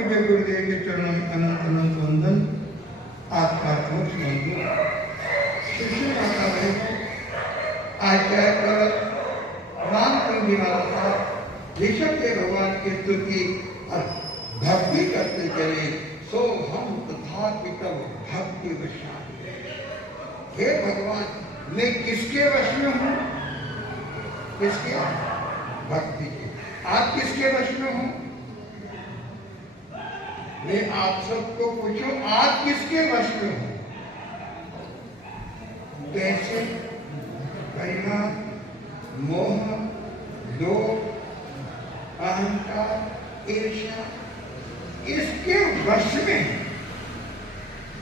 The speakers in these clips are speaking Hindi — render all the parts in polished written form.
पूज्य गुरुदेव के चरणों में अनंत अनंत वंदन। आपका मोक्ष मंजूर। कृष्ण माता बहनों, आचार्य रामचंद्र जी महाराज साहब ऋषभ के भगवान की स्तुति और भक्ति करते चले। सो हम तथापि तब भक्ति वशाली। हे भगवान, मैं किसके वश में हूँ? किसके? भक्ति के। आप किसके वश में हो? मैं आप सबको पूछूं, आप किसके वश में हो? पैसे, परिवार, मोह, लोभ, अहंकार, ईर्ष्या, इसके वश में है।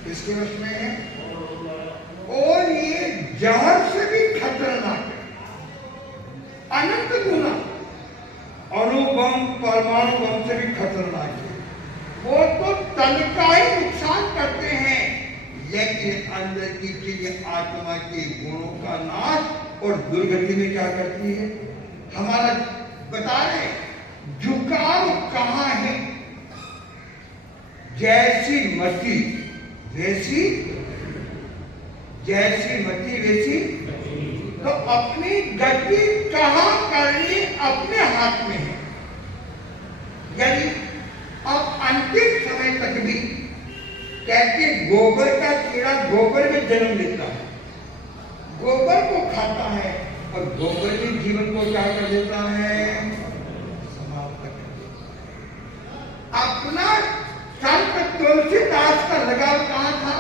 किसके वश में है? और ये जहर से भी खतरनाक है, अनंत गुना, अणुबम परमाणु बम से भी खतरनाक है। वो तो तन का ही नुकसान करते हैं, लेकिन अंदर की चीज आत्मा के गुणों का नाश और दुर्गति में क्या करती है? हमारा बता रहे झुकाव कहाँ है? जैसी मति वैसी, जैसी मति वैसी। तो अपनी गति कहाँ करनी अपने हाथ में है। यदि अब अंतिम समय तक भी कहते गोबर का कीड़ा गोबर में जन्म लेता है, गोबर को खाता है और गोबर भी जीवन को क्या कर देता है? समाप्त कर देता है। अपना संत तुलसीदास का लगाव कहाँ था?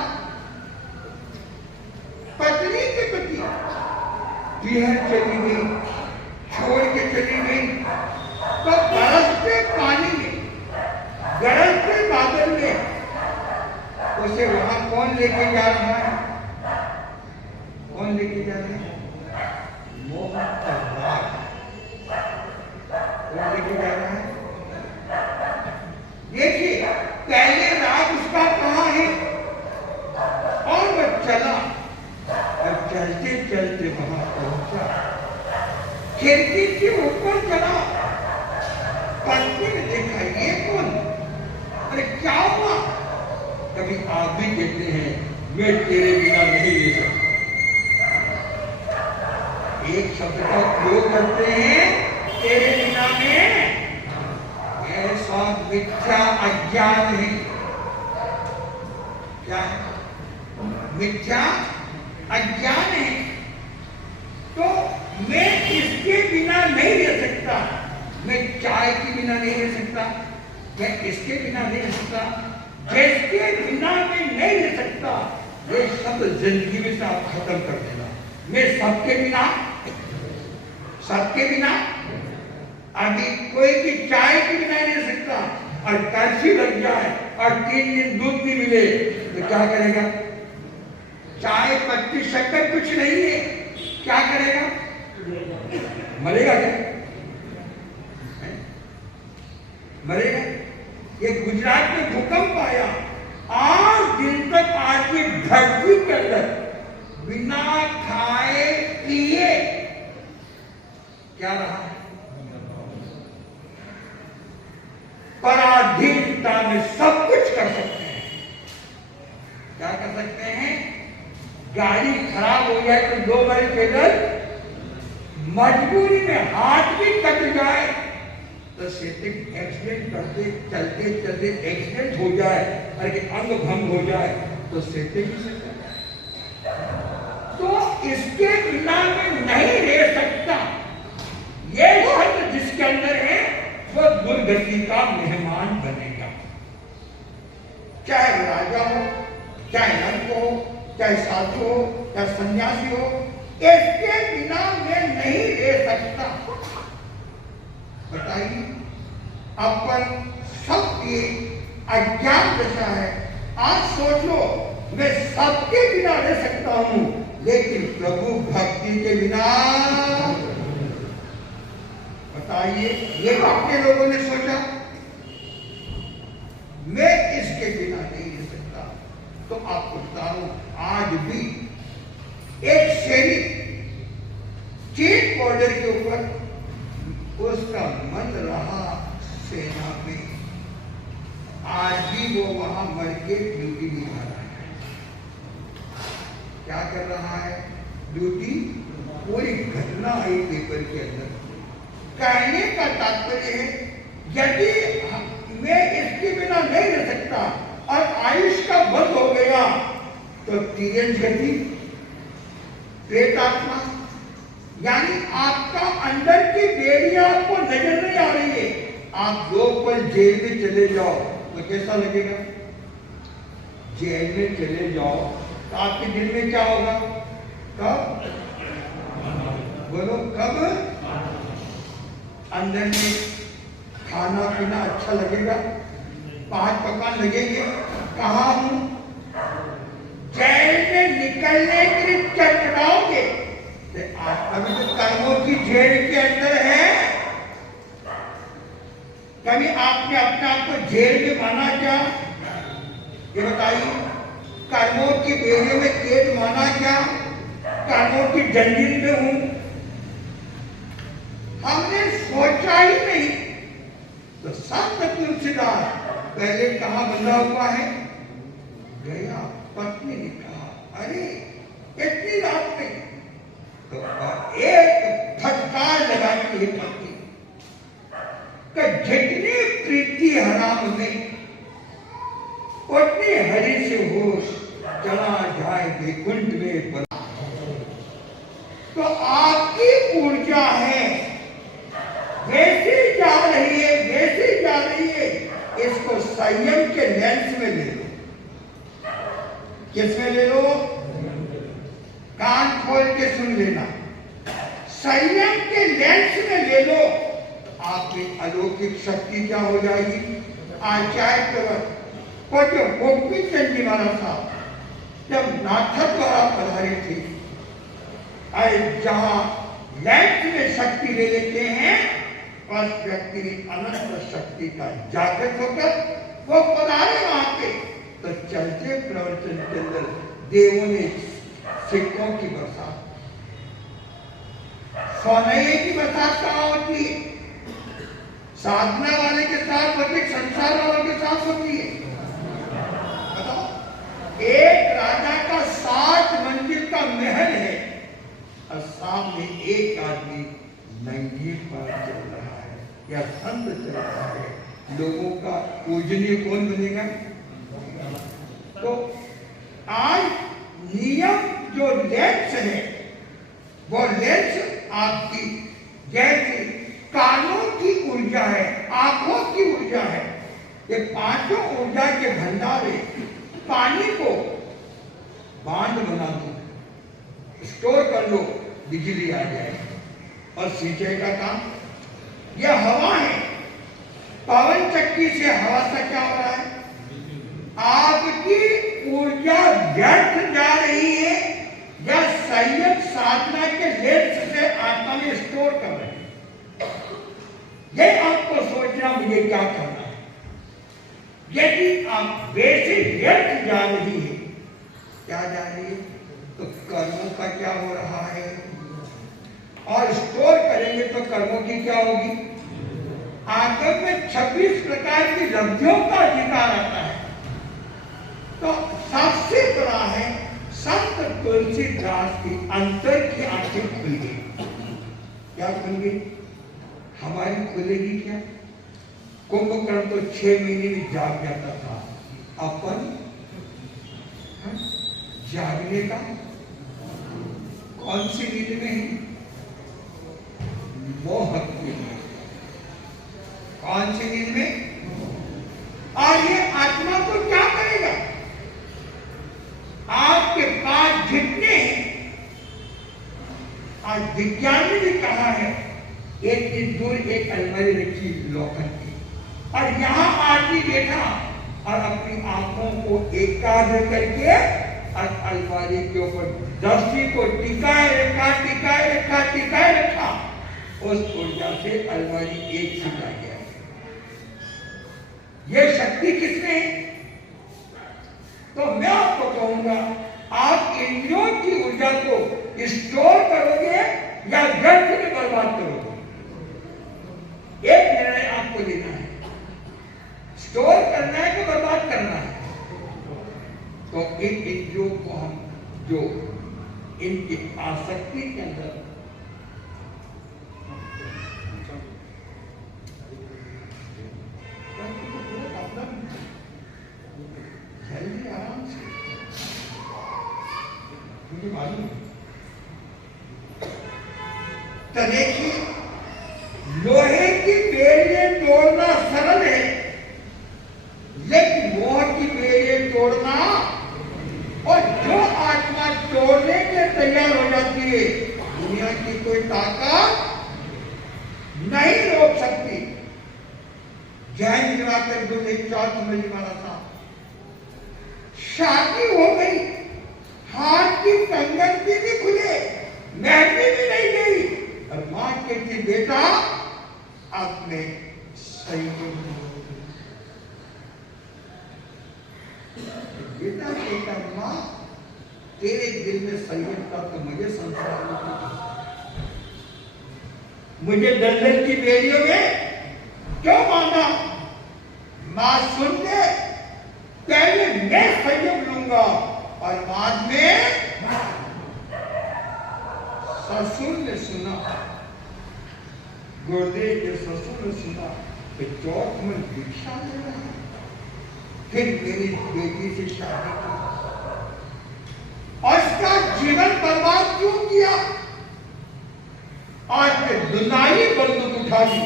पत्नी के प्रति। बिहार चली गई, छोड़ के चली गई, तो बरसते पानी में, गरजते बादल में उसे वहां कौन लेके जा रहा है? कौन लेके जा रहा है? मोह का राग। कौन लेके जा रहा है? देखिए, पहले राग उसका कहाँ है? और वह चला और चलते चलते वहां पहुंचा, खिड़की के ऊपर चला। पत्नी ने देखा, ये कौन? अरे क्या हुआ? कभी आप भी कहते हैं मैं तेरे बिना नहीं ले सकता। एक शब्द का प्रयोग करते हैं तेरे बिना में, ऐसा मिथ्या अज्ञान है। क्या है? मिथ्या अज्ञान है। तो मैं इसके बिना नहीं रह सकता, मैं चाय के बिना नहीं रह सकता, मैं इसके बिना नहीं रह सकता, जिसके बिना मैं नहीं रह सकता, ये सब जिंदगी में से आप खत्म कर देना। मैं सबके बिना, सबके बिना। अभी कोई की चाय के बिना नहीं रह सकता और कर्फ्यू लग जाए और 3 दिन दूध नहीं मिले तो क्या करेगा? चाय पत्ती शक्कर कुछ नहीं है, क्या करेगा? मरेगा क्या? मरेगा। ये गुजरात में भूकंप आया, 8 दिन तक आदमी धरती के अंदर बिना खाए पिए क्या रहा? पराधीनता में सब कुछ कर सकते हैं। क्या कर सकते हैं? गाड़ी खराब हो जाए तो 2 बार पैदल, मजबूरी में हाथ भी कट जाए तो सेटिंग एक्सीडेंट करते चलते चलते एक्सीडेंट हो जाए, अरे अंग भंग हो जाए तो सेटिंग ही सकता। तो इसके बिना में नहीं रह सकता। ये शब्द जिसके अंदर है वो दुर्गति का मेहमान बनेगा। चाहे राजा हो, चाहे नंद हो, चाहे साधु हो, चाहे सन्यासी हो, इसके बिना मैं नहीं रह सकता। बताइए, अपन सबकी अज्ञान दशा है। आज सोचो, मैं सबके बिना रह सकता हूं, लेकिन प्रभु भक्ति के बिना। बताइए, ये अपने लोगों ने सोचा मैं इसके बिना नहीं रह सकता। तो आपको बता दूं, आज भी एक सैनिक चीन बॉर्डर के ऊपर उसका मन रहा सेना में। वो वहां मर के ड्यूटी निभा रहा है। क्या कर रहा है? ड्यूटी। पूरी घटना आई पेपर के अंदर। कहने का तात्पर्य है यदि मैं इसके बिना नहीं रह सकता और आयुष का बंद हो गया तो तिर्यंच गति, प्रेतात्मा, यानी आपका अंदर की बेड़ियां आपको नजर नहीं आ रही है। आप 2 पल जेल में चले जाओ तो कैसा लगेगा? जेल में चले जाओ तो आपके दिल में क्या होगा? कब? बोलो कब? अंदर में खाना पीना अच्छा लगेगा, 5 पकवान लगेंगे। कहाँ हूं? जेल में निकलने के लिए चटकाओगे तो आप कभी तो कर्मों की जेल के अंदर है। कभी आपने अपने आप को जेल में माना क्या? ये बताइए। कर्मों की बेड़े में कैद माना क्या? कर्मों की जंजीर में हूं। हमने सोचा ही नहीं। तो संत तुलसीदास पहले कहां बंधा हुआ है? गया। पत्नी ने कहा अरे इतनी रात में तो एक फटकार लगाई है पत्नी कि जितनी प्रीति हराम में उतनी हरि से होश चला जाए वैकुंठ में बना। तो आपकी ऊर्जा है वैसे जा रही है, वैसे जा रही है। इसको संयम के लेंस में ले लो। किसमें ले लो? कान खोल के सुन लेना। संयम के लेंस में ले लो। आपकी अलौकिक शक्ति क्या हो जाएगी? आचार्य प्रवर को जो गोपी चंडी महाराज साहब जब नाथक द्वारा पधारे थे, जहां लेंस में शक्ति ले लेते हैं उस व्यक्ति अनंत शक्ति का जागृत होकर वो पधारे वहां पे। तो चलते प्रवचन के अंदर देवों ने सिक्कों की बरसात, सोने की बरसात कहाँ होती है? साधना वाले के साथ होती है, संसार वालों के साथ होती है? बताओ। एक राजा का 7 मंजिल का महल है और सामने एक आदमी नंगे पैर चल रहा है या संत चल रहा है। लोगों का पूजनीय कौन बनेगा? तो आज नियम जो लेंस है वो लेंस आपकी जैसे कानों की ऊर्जा है, आंखों की ऊर्जा है। ये 5 ऊर्जा के भंडार है। पानी को बांध बना दो, स्टोर कर लो, बिजली आ जाए। और सिंचाई का काम, यह हवा है। पवन चक्की से हवा से क्या हो रहा है? आपकी ऊर्जा व्यर्थ जा रही है या संयम साधना के लेंस से आत्मा में स्टोर कर रहे हैं। यह आपको सोचना मुझे क्या करना है। यदि आप वैसे व्यर्थ जा रही है, क्या जा रही है? तो कर्मों का क्या हो रहा है? और स्टोर करेंगे तो कर्मों की क्या होगी? आगम में 26 प्रकार की लब्धियों का अधिकार आता है। तो सबसे बड़ा है संत तुलसीदास की अंतर की आंखें खुल गई। क्या खुल गई? हमारी खुलेगी क्या? कुंभकर्ण तो 6 महीने में जाग जाता था, अपन जागने का कौन सी नींद में है? मोह की नींद। कौन सी नींद में? और ये आत्मा को क्या करेगा? आपके पास जितने हैं, आज विज्ञान ने भी कहा है, एक दिन दूर एक अलमारी रखी लोखंड की, और यहां आदमी बैठा और अपनी आंखों को एकाग्र करके और अलमारी के ऊपर दृष्टि को टिकाए रखा, टिकाए रखा, टिकाए रखा। उस ऊर्जा से अलमारी एक छूट आ गया। ये शक्ति किसने है? तो मैं आपको कहूंगा, आप इंद्रियों की ऊर्जा को स्टोर करोगे या व्यर्थ में बर्बाद करोगे? एक निर्णय आपको लेना है। स्टोर करना है कि बर्बाद करना है। तो इन इंद्रियों को हम जो इनकी आसक्ति के अंदर जल्दी आराम से, मुझे मालूम है। तो देखिए, लोहे की बेड़ियां तोड़ना सरल है, लेकिन मोह की बेड़ियां तोड़ना, और जो आत्मा तोड़ने के तैयार हो जाती है, दुनिया की कोई ताकत नहीं रोक सकती। जैन दिवाकर जो एक 4 समझने वाला था, शादी हो गई, हाथ की कंगन भी नहीं खुले, मेहंदी भी नहीं गई, और मां कहती बेटा आपने सही बेटा कहता मां तेरे दिल में संयम था तो मुझे संसार में, मुझे दलदल की बेड़ियों में क्यों माना? मां सुन ले, पहले मैं संयम लूंगा और बाद में ससुर ने सुना, गुरुदेव के ससुर ने सुना कि चौथ में दीक्षा ले रहा है, फिर मेरी बेटी से शादी की और उसका जीवन बर्बाद क्यों किया? आज मैं दुनाई बंदूक उठा ली,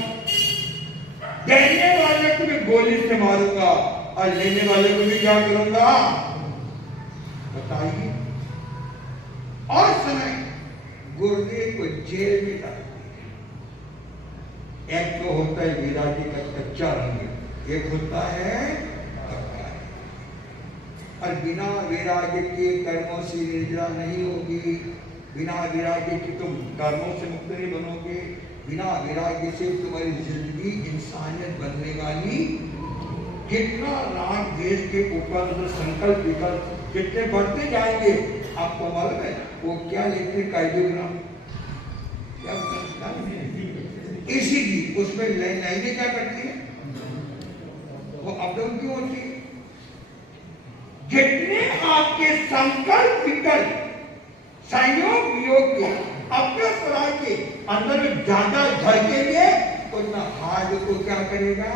देने वाले को भी गोली से मारूंगा और लेने वाले को भी क्या करूंगा बताइए। और समय गुरुदेव को जेल में डाल दिया। एक तो होता है विरागी का कच्चा रंग, एक होता है पक्का। और बिना वैराग्य के कर्मों से निर्जरा नहीं होगी, बिना वैराग्य के तुम कर्मों से मुक्त नहीं बनोगे, बिना वैराग्य से तुम्हारी जिंदगी इंसानियत बनने वाली। कितना राग देश के ऊपर संकल्प विकल्प कितने बढ़ते जाएंगे आपको मालूम है? वो क्या लेते हैं कार्डियोग्राम, क्या इसीलिए उसमें लाइनें क्या करती है, वो अप डाउन क्यों होती है? जितने आपके संकल्प विकल्प संयोग वियोग के अपने तरह के अंदर में ज्यादा धड़केंगे, उतना हार्ट को क्या करेगा,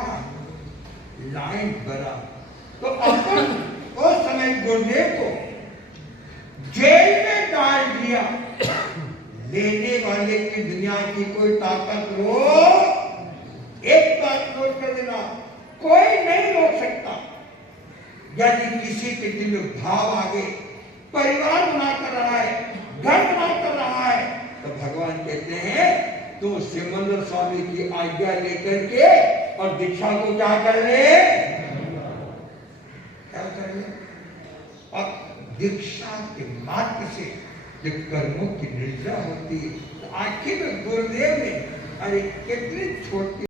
लाइन बना। तो अपन उस समय गुरुदेव को जेल में डाल दिया। लेने वाले की दुनिया की कोई ताकत हो, एक बात नोट कर देना, कोई नहीं रोक सकता। यदि किसी के दिल में भाव आ गए, परिवार बना कर रहा है, घर बना कर रहा है, तो भगवान कहते हैं तो सिमंदर स्वामी की आज्ञा लेकर के और दीक्षा को क्या कर ले, क्या कर ले? और दीक्षा के मात्र से जब कर्मों की निर्जरा होती है, तो आखिर में गुरुदेव ने अरे कितनी छोटी